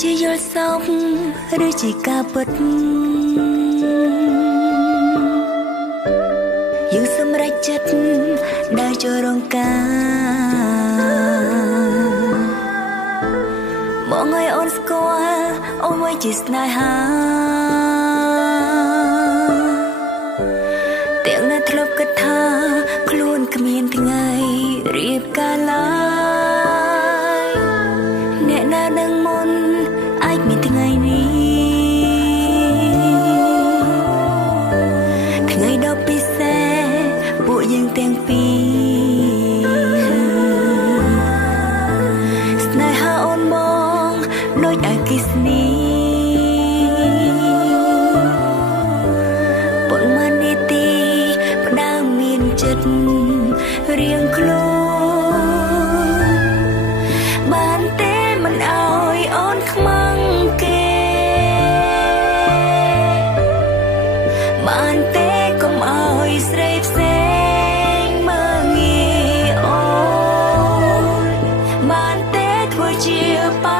ជាយល់សោកឬជាការពិតយើងសម្រេចចិត្តដើរចូលរងការមកឲ្យអូនស្គាល់អូនវិញជាស្នេហាទាំងនៅធ្លាប់គិតថាខ្លួនគ្មានថ្ងៃរៀបការឡើយអ្នកណានឹងមុនអាចមានថ្ងៃនេះថ្ងៃដ៏ពិសេសពួកយើងទាំងពីរស្នេហាអូនមកដូចអគ្គិសនីប៉ុន្មាននាទីផ្ដើមមានចិត្តរៀងខ្លួនបានទេមិនអើយអូនខ្មាំងគេបានទេកុំអើយស្រីផ្សេងមើងងាយអូនបានទេធ្វើជាបា